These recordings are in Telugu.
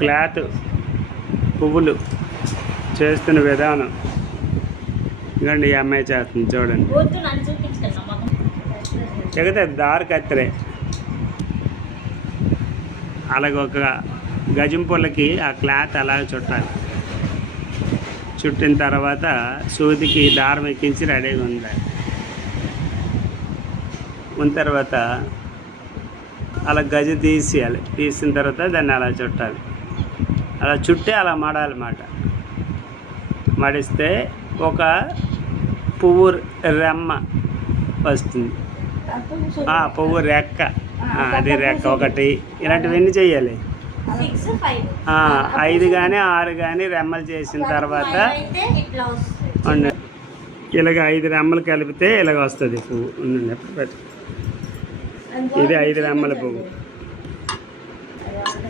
క్లాత్ పువ్వులు చేస్తున్న విధానం ఇదండి. ఈ అమ్మాయి చేస్తుంది చూడండి. ఎగతే దారి కత్తరే అలాగే ఒక గజం పుల్లకి ఆ క్లాత్ అలా చుట్టాలి. చుట్టిన తర్వాత సూదికి దారం ఎక్కించి రెడీగా ఉండాలి. ఉన్న తర్వాత అలా గజ తీసేయాలి. తీసిన తర్వాత దాన్ని అలా చుట్టాలి. అలా చుట్టి అలా మడాలన్నమాట. మడిస్తే ఒక పువ్వు రెమ్మ వస్తుంది. పువ్వు రెక్క, అది రెక్క ఒకటి. ఇలాంటివన్నీ చెయ్యాలి. 5 కానీ 6 కానీ రెమ్మలు చేసిన తర్వాత ఇలాగ 5 రెమ్మలు కలిపితే ఇలాగ వస్తుంది పువ్వు. ఇది 5 రెమ్మల పువ్వు,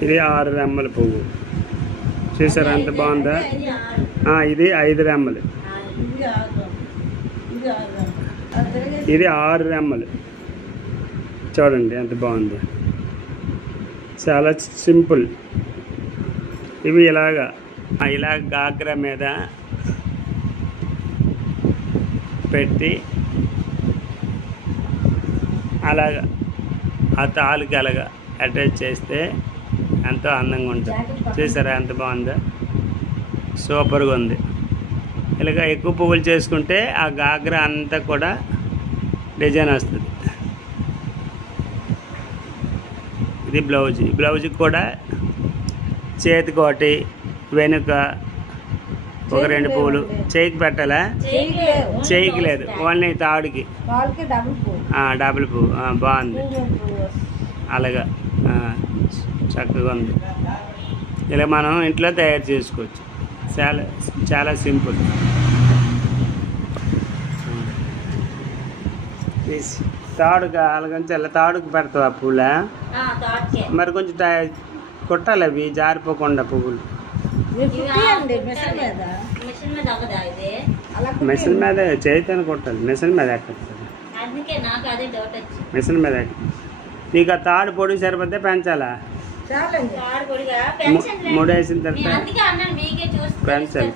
ఇది 6 రెమ్మల పువ్వు. చూసారా ఎంత బాగుందా? ఇది 5 రెమ్మలు, ఇది 6 రెమ్మలు. చూడండి ఎంత బాగుంది. చాలా సింపుల్. ఇవి ఇలా గాగ్రా మీద పెట్టి అలాగా ఆ తాలుకి అలాగా అటాచ్ చేస్తే ఎంతో అందంగా ఉంటుంది. చూసారా ఎంత బాగుందో? సూపర్గా ఉంది. ఇలాగ ఎక్కువ పువ్వులు చేసుకుంటే ఆ గాగ్రా అంతా కూడా డిజైన్ వస్తుంది. ఇది బ్లౌజ్కి కూడా చేతికోటి, వెనుక ఒక 2 పువ్వులు. చేయికి పెట్టాలా? చేయికి లేదు, ఓన్లీ తాడుకి డబుల్ పువ్వు. బాగుంది. అలాగా చక్కగా ఉంది. ఇలా మనం ఇంట్లో తయారు చేసుకోవచ్చు. చాలా చాలా సింపుల్. తాడుగా అలాగంచి అలా తాడుకు పెడతావు ఆ పువ్వులా? మరి కొంచెం కొట్టాలి అవి జారిపోకుండా పువ్వులు. మిషన్ మీద చేతిని కొట్టాలి. మిషన్ మీద ఎక్కదు. మిషన్ మీద నీకు ఆ తాడు పొడి సరిపోతే పెంచాలా? 3 వేసిన తర్వాత పెంచాలి.